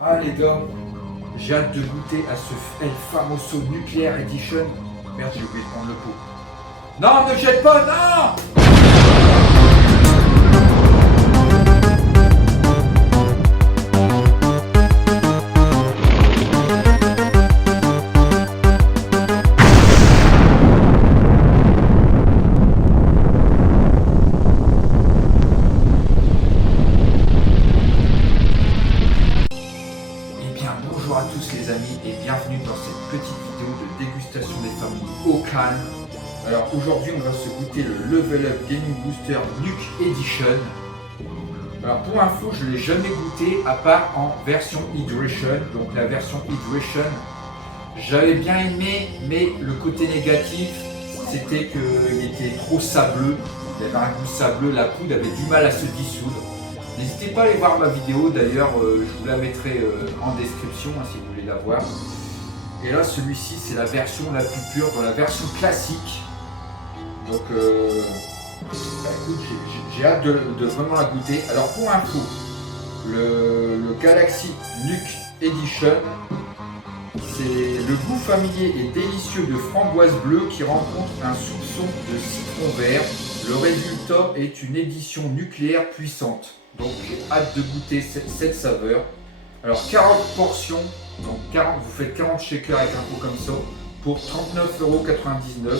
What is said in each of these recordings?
Ah les gars, j'ai hâte de goûter à ce El Famoso Nuclear Edition. Merde, j'ai oublié de prendre le pot. Non, ne jette pas, non! Eh bien, bonjour à tous les amis et bienvenue dans cette petite vidéo de dégustation des familles au calme. Alors aujourd'hui, on va se goûter le Level Up Gaming Booster Nuke Edition. Alors pour info, je ne l'ai jamais goûté à part en version Hydration. Donc la version Hydration, j'avais bien aimé, mais le côté négatif, c'était qu'il était trop sableux. Il avait un goût sableux, la poudre avait du mal à se dissoudre. N'hésitez pas à aller voir ma vidéo, d'ailleurs je vous la mettrai en description hein, si vous voulez la voir. Et là celui-ci c'est la version la plus pure, dans la version classique. Donc bah, écoute, j'ai hâte de vraiment la goûter. Alors pour info, le Galaxy Nuke Edition, c'est le goût familier et délicieux de framboise bleue qui rencontre un soupçon de citron vert. Le résultat est une édition nucléaire puissante. Donc j'ai hâte de goûter cette saveur. Alors 40 portions, donc 40, vous faites 40 shakers avec un pot comme ça pour 39,99 €.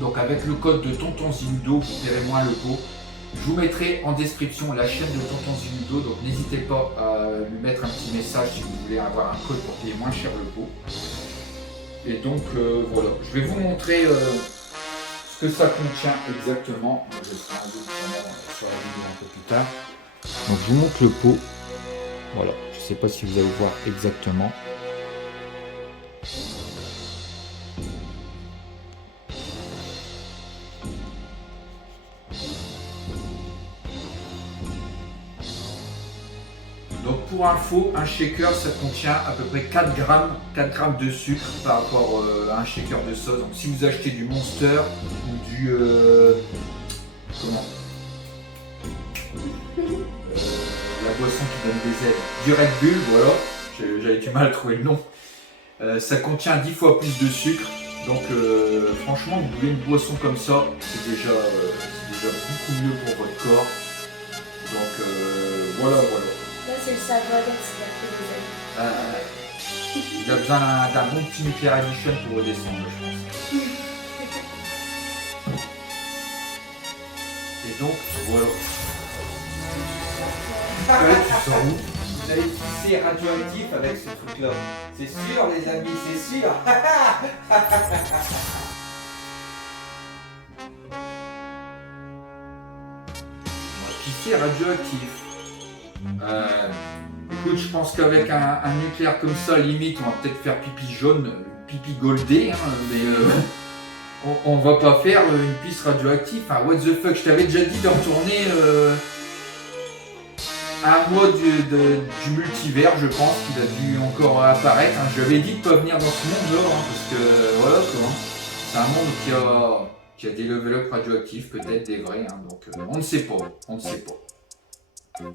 Donc avec le code de Tonton Zinudo, vous paierez moins le pot. Je vous mettrai en description la chaîne de Tonton Zinudo, donc n'hésitez pas à lui mettre un petit message si vous voulez avoir un code pour payer moins cher le pot. Et donc voilà, je vais vous montrer ce que ça contient exactement. Je serai un doute sur la vidéo un peu plus tard. Donc je vous montre le pot. Voilà, je ne sais pas si vous allez voir exactement. Donc pour info, un shaker ça contient à peu près 4 grammes de sucre par rapport à un shaker de sauce. Donc si vous achetez du Monster ou du comment la boisson qui donne des ailes, du Red Bull, voilà, j'avais du mal à trouver le nom. Ça contient 10 fois plus de sucre. Donc franchement, vous voulez une boisson comme ça, c'est déjà beaucoup mieux pour votre corps. Donc voilà. Là, c'est le savoir qui a fait des ailes. Il a besoin d'un bon petit Nuclear Edition pour redescendre, je pense. Et donc, voilà. Ouais, tu sens où? Vous allez tisser radioactif avec ce truc-là. C'est sûr, les amis, c'est sûr. Qui c'est radioactif? Écoute, je pense qu'avec un nucléaire comme ça, limite, on va peut-être faire pipi jaune, pipi goldé, hein, mais on va pas faire une piste radioactive. Enfin, what the fuck, je t'avais déjà dit de retourner un mois du multivers, je pense, qu'il a dû encore apparaître. Hein. Je lui avais dit de pas venir dans ce monde-là, hein, parce que voilà quoi. C'est un monde qui a des level up radioactifs, peut-être des vrais, hein, donc on ne sait pas. Ouais.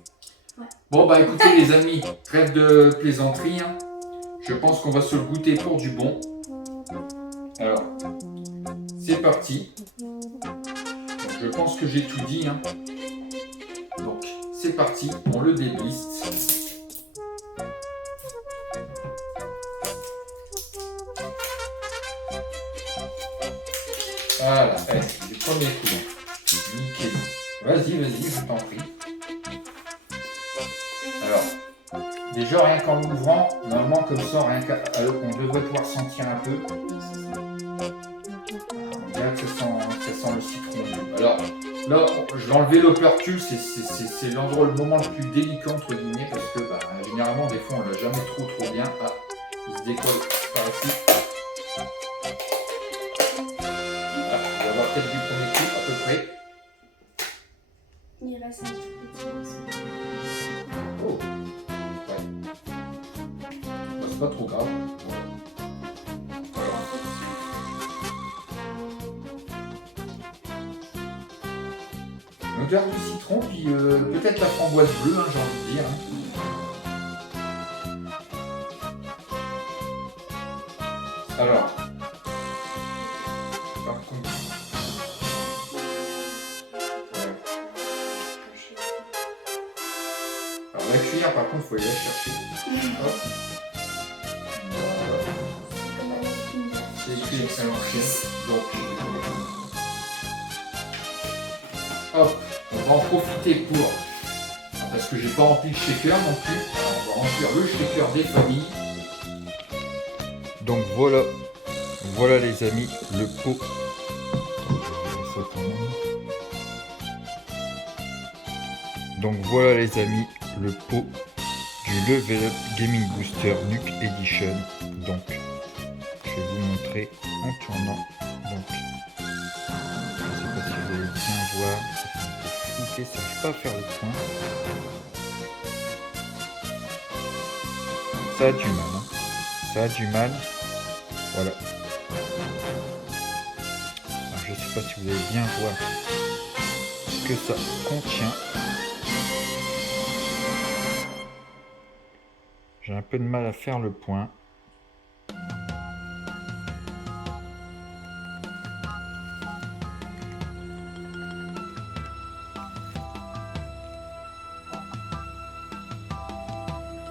Bon bah écoutez les amis, trêve de plaisanterie, hein. Je pense qu'on va se le goûter pour du bon. Alors, c'est parti. Donc, je pense que j'ai tout dit, hein. Donc, c'est parti, on le débliste. Voilà, allez, c'est du premier coup. Nickel. Vas-y, je t'en prie. Alors, déjà rien qu'en l'ouvrant, normalement comme ça, on devrait pouvoir sentir un peu. On dirait que ça sent le citron. Alors là, je vais enlever l'opercule, c'est l'endroit, le moment le plus délicat entre guillemets, parce que bah, généralement des fois on l'a jamais trop bien. Ah, il se décolle par ici. Ah, on va avoir peut-être du premier coup à peu près. Il reste un petit peu. Oh, ouais. Bah, c'est pas trop grave. Voilà. L'odeur du citron, puis peut-être la framboise bleue, hein, j'ai envie de dire. Hein. Alors, par contre, alors la cuillère, par contre, faut aller la chercher. Hop. Voilà. C'est écrit à l'ancienne. Donc, hop, on va en profiter pour, parce que j'ai pas rempli le shaker non plus. Alors, on va remplir le shaker des familles. Donc voilà, voilà les amis, le pot. Donc voilà les amis, le pot du Level Up Gaming Booster Nuke Edition. Donc je vais vous montrer en tournant. Donc je ne sais pas si vous allez bien voir, ça fait un peu flouté, ça n'arrive pas à faire le point. Ça a du mal, hein. Ça a du mal. Voilà. Alors, je ne sais pas si vous allez bien voir ce que ça contient. J'ai un peu de mal à faire le point.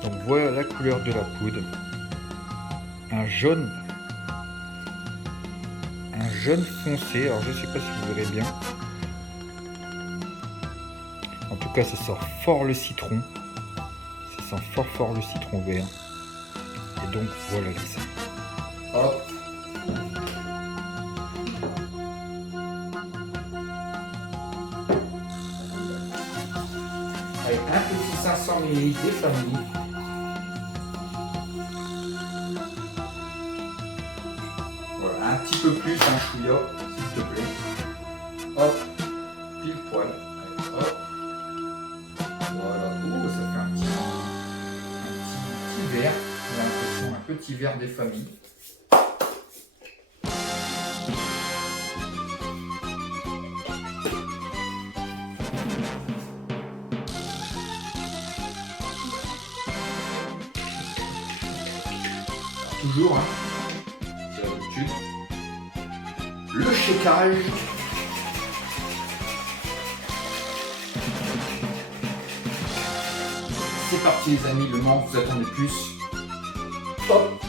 Donc voilà la couleur de la poudre. Un jaune foncé, alors je sais pas si vous verrez bien. En tout cas ça sent fort le citron. Ça sent fort le citron vert. Et donc voilà les amis. Hop. Avec un petit 500 ml des familles. Voilà, un petit peu plus, un chouïa, s'il te plaît. Hop, pile poil. Allez, hop. Voilà, oh, ça fait un petit verre. J'ai l'impression, un petit verre des familles. Toujours, hein, c'est l'habitude. Le shakerage. C'est parti les amis, le moment que vous attendez le plus. Hop.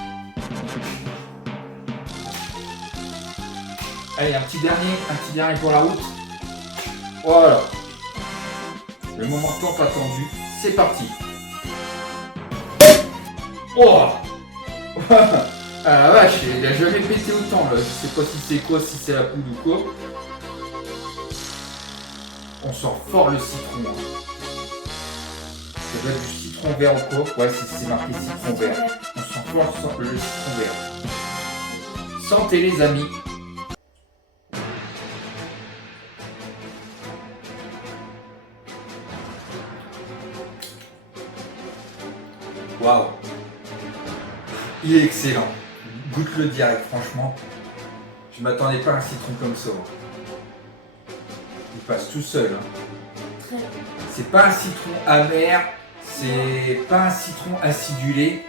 Allez, un petit dernier pour la route. Voilà. Le moment tant attendu, c'est parti. Oh. Ah la vache, il a jamais pété autant là. Je sais pas si c'est quoi, si c'est la poudre ou quoi. On sent fort le citron. Hein. Ça doit être du citron vert ou quoi. Ouais, c'est marqué citron vert. On sent fort le citron vert. Santé les amis. Waouh. Il est excellent. Goûte-le direct, franchement. Je m'attendais pas à un citron comme ça. Il passe tout seul. Hein. Très bien. C'est pas un citron amer, c'est pas un citron acidulé.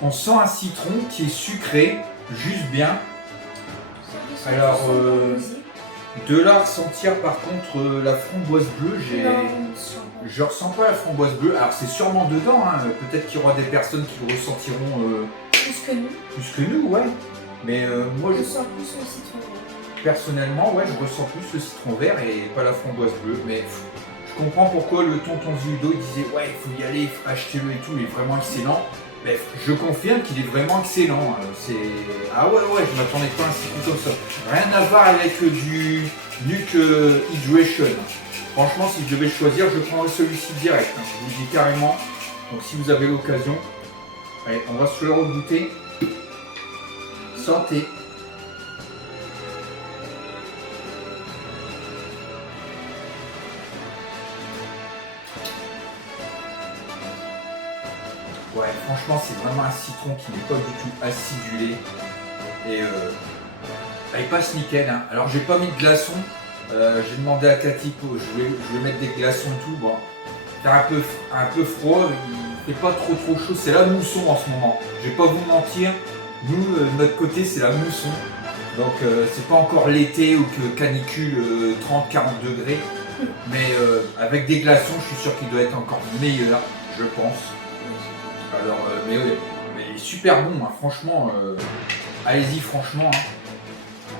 On sent un citron qui est sucré, juste bien. Alors, de là à ressentir par contre la framboise bleue, je ressens pas la framboise bleue. Alors c'est sûrement dedans, hein. Peut-être qu'il y aura des personnes qui le ressentiront plus que nous. plus que nous, ouais. Mais moi, Je sens plus le citron vert. personnellement, ouais, je ressens plus le citron vert et pas la framboise bleue. Mais je comprends pourquoi le tonton Zuido disait ouais, il faut y aller, achetez-le et tout, il est vraiment excellent. Bref, je confirme qu'il est vraiment excellent. Ah ouais, je m'attendais pas à un citron comme ça. Rien à voir avec du Nuke Hydration. Franchement, si je devais choisir, je prendrais celui-ci direct. Hein. Je vous le dis carrément. Donc si vous avez l'occasion, allez, on va se le regoûter. Santé. Ouais, franchement, c'est vraiment un citron qui n'est pas du tout acidulé. Et il passe nickel. Hein. Alors, j'ai pas mis de glaçons. J'ai demandé à Cathy, je vais mettre des glaçons et tout. Bon, c'est un peu froid, il fait pas trop chaud. C'est la mousson en ce moment. Je vais pas vous mentir. Nous, de notre côté, c'est la mousson. Donc c'est pas encore l'été ou que canicule 30-40 degrés. Mais avec des glaçons, je suis sûr qu'il doit être encore meilleur, je pense. Alors, mais super bon, hein, franchement. Allez-y, franchement. Hein.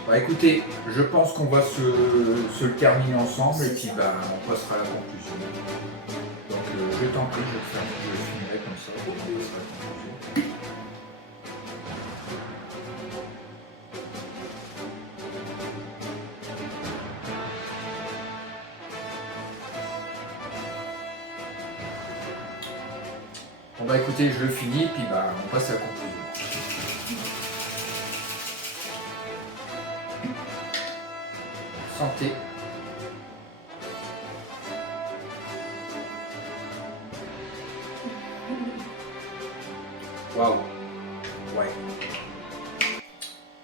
Bah écoutez, je pense qu'on va se le terminer ensemble et puis bah, on passera à la conclusion. Donc je t'en prie, je le finirai comme ça. On passera à la conclusion. Bon bah écoutez, je le finis, puis bah on passe à la conclusion. Santé. Waouh. Ouais.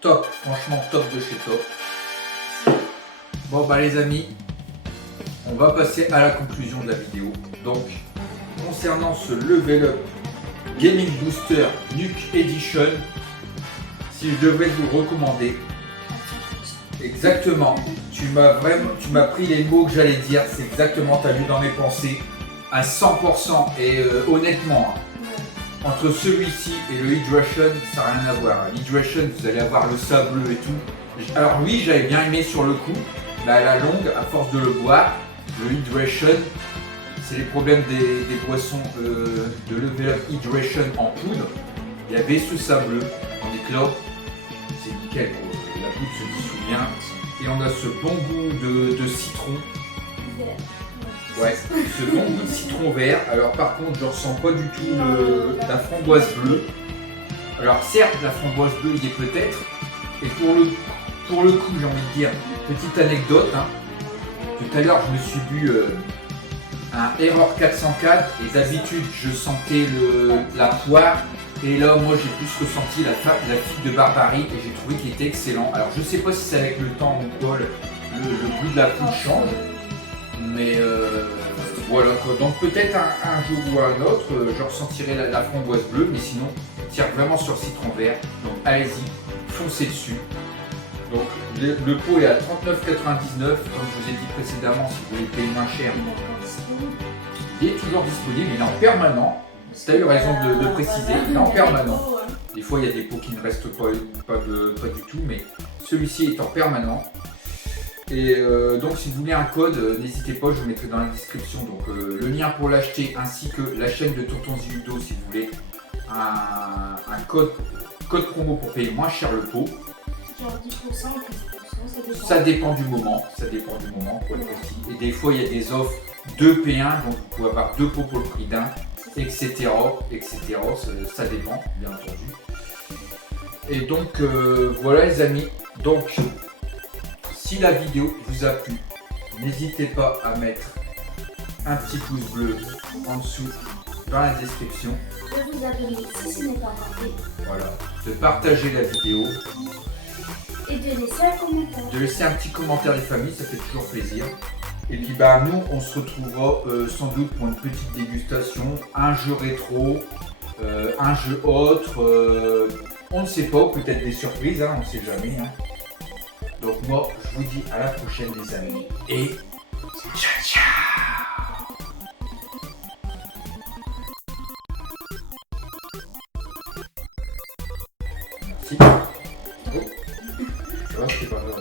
Top, franchement top de chez top. Bon bah les amis, on va passer à la conclusion de la vidéo. Donc, concernant ce Level Up Gaming Booster Nuke Edition, si je devrais vous le recommander, exactement, tu m'as pris les mots que j'allais dire, c'est exactement, tu as lu dans mes pensées, à 100%, et honnêtement, entre celui-ci et le Hydration, ça n'a rien à voir. L'Hydration, vous allez avoir le sableux et tout. Alors oui, j'avais bien aimé sur le coup, mais à la longue, à force de le boire, le Hydration, c'est les problèmes des boissons de Level Up Hydration en poudre. Il y avait ce sableux, on est clopes, c'est nickel, la poudre se dissout bien. Et on a ce bon goût de citron. Ouais, ce bon goût de citron vert. Alors par contre, je ne ressens pas du tout la framboise bleue. Alors certes, la framboise bleue il y est peut-être. Et pour le coup, j'ai envie de dire, petite anecdote. Hein. Tout à l'heure, je me suis bu un Error 404 et d'habitude, je sentais la poire. Et là, moi, j'ai plus ressenti la figue de barbarie et j'ai trouvé qu'il était excellent. Alors, je sais pas si c'est avec le temps ou quoi, le goût de la poudre change. Mais voilà quoi. Donc peut-être un jour ou un autre, je ressentirai la framboise bleue, mais sinon, tire vraiment sur le citron vert. Donc allez-y, foncez dessus. Donc le pot est à 39,99 €, comme je vous ai dit précédemment, si vous voulez payer moins cher. Il est toujours disponible, il est en permanent. Tu as eu raison de préciser, il est en permanent. Des fois il y a des pots qui ne restent pas du tout, mais celui-ci est en permanent. Et donc si vous voulez un code, n'hésitez pas, je vous mettrai dans la description donc, le lien pour l'acheter ainsi que la chaîne de Tonton Ziludo si vous voulez un code promo pour payer moins cher le pot. Genre 10% ou 15%, ça dépend du moment pour être précis. Et des fois il y a des offres 2 P1, donc vous pouvez avoir 2 pots pour le prix d'un, etc. Ça dépend bien entendu. Et donc voilà les amis, donc si la vidéo vous a plu, n'hésitez pas à mettre un petit pouce bleu en dessous dans la description. De vous abonner si ce n'est pas encore fait. Voilà, de partager la vidéo. Et de laisser un commentaire. De laisser un petit commentaire des familles, ça fait toujours plaisir. Et puis bah nous on se retrouvera sans doute pour une petite dégustation, un jeu rétro, un jeu autre, on ne sait pas, peut-être des surprises, hein, on ne sait jamais. Hein. Donc moi, je vous dis à la prochaine les amis. Et ciao ciao. Merci. Oh. Ça va, c'est pas grave.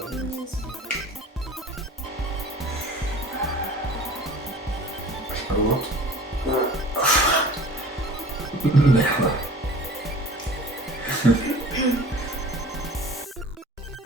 Alors, merde.